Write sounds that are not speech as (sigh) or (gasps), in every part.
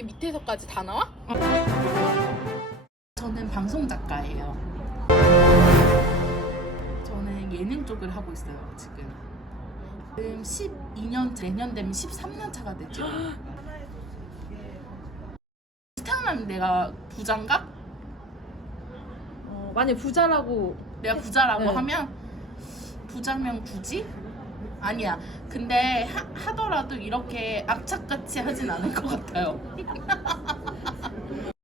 여기 밑에서까지 다 나와? 저는 방송 작가예요. 저는 예능 쪽을 하고 있어요 지금. 지금 12년 내년 되면 13년 차가 되죠. (gasps) 태어나면 내가 부자인가? 어, 만약 부자라고 내가 부자라고 네. 하면 부자면 굳이? 아니야. 근데 하, 더라도 이렇게 악착같이 하진 않을 것 같아요. (laughs)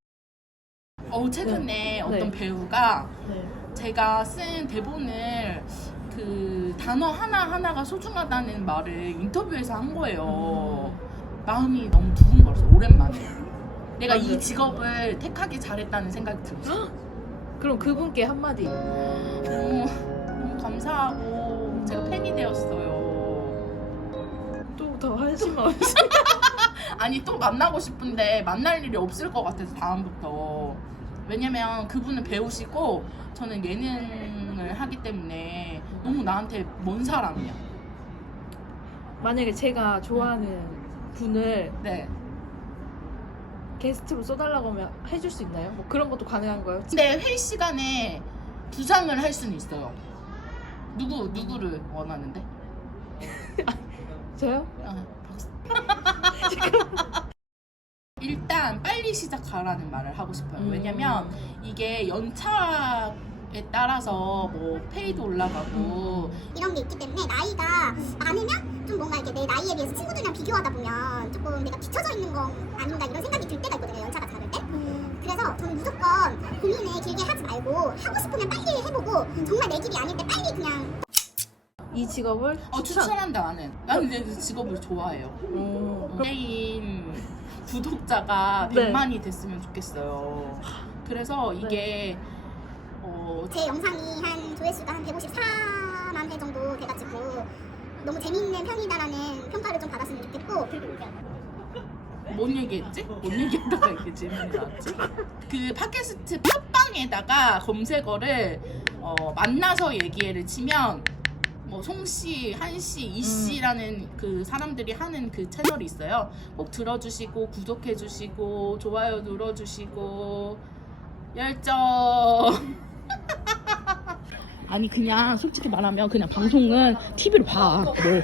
어 최근에 네. 어떤 네. 배우가 네. 제가 쓴 대본을 그 단어 하나 하나가 소중하다는 말을 인터뷰에서 한 거예요. 마음이 너무 두근거렸어. 오랜만에. 내가 이 맞아요. 직업을 택하기 잘했다는 생각이 들었어. 그럼 그분께 한마디 너무, 너무 감사하고 제가 팬이 되었어요. 또더 한심한 없이 아니 또 만나고 싶은데 만날 일이 없을 것 같아서 다음부터 왜냐면 그분은 배우시고 저는 예능을 하기 때문에 너무 나한테 먼 사람이야. 만약에 제가 좋아하는 분을 네. 게스트로 써달라고 하면 해줄 수 있나요? 뭐 그런 것도 가능한 거예요? 근데 회의 시간에 부장을 할 수는 있어요. 누구 누구를 원하는데? (laughs) 저요? 아, 박수. (laughs) 일단 빨리 시작하라는 말을 하고 싶어요. 음. 왜냐면 이게 연차에 따라서 뭐 페이도 올라가고 이런 게 있기 때문에 나이가 많으면 좀 뭔가 이렇게 내 나이에 비해서 친구들이랑 비교하다 보면 조금 내가 뒤쳐져 있는 건 아닌가 이런 생각이 들 때가 있거든요 연차가 다를 때 그래서 저는 무조건 고민을 길게 하지 말고 하고 싶으면 빨리 해보고 정말 내 길이 아닐 때 빨리 그냥 이 직업을 어, 추천한다 나는. 나는 내 직업을 좋아해요. 어, 그럼 연예인 구독자가 네. 100만이 됐으면 좋겠어요. 그래서 이게 어, 제 영상이 한 조회수가 한 154만 회 정도 돼가지고 너무 재밌는 편이다라는 평가를 좀 받았으면 좋겠고 뭔 얘기했지? 뭔 얘기했다가 이렇게 질문이 나왔지? 그 팟캐스트 팟빵에다가 검색어를 어, 만나서 얘기를 치면 뭐 송씨, 한씨, 이씨라는 그 사람들이 하는 그 채널이 있어요. 꼭 들어주시고 구독해주시고 좋아요 눌러주시고 열정. (laughs) 아니 그냥 솔직히 말하면 그냥 방송은 TV로 봐. 뭘.